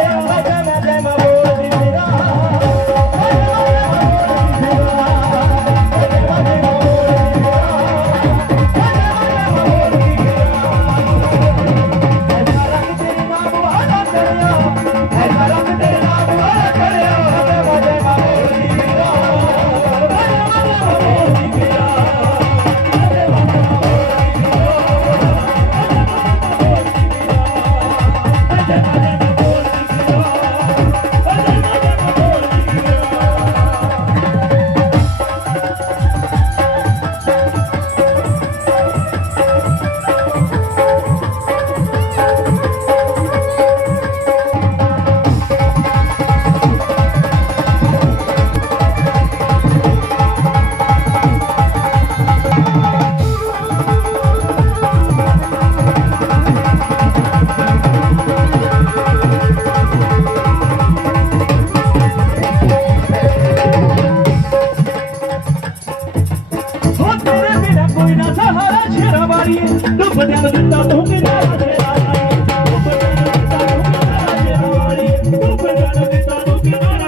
yeah. ਡੁੱਬਦਿਆਂ ਨੂੰ ਦਿੱਤਾ ਤੂੰ ਕਿਹੜਾ ਤੇਰਾ ਡੁੱਬਦਿਆਂ ਨੂੰ ਦਿੱਤਾ ਤੂੰ ਕਿਹੜਾ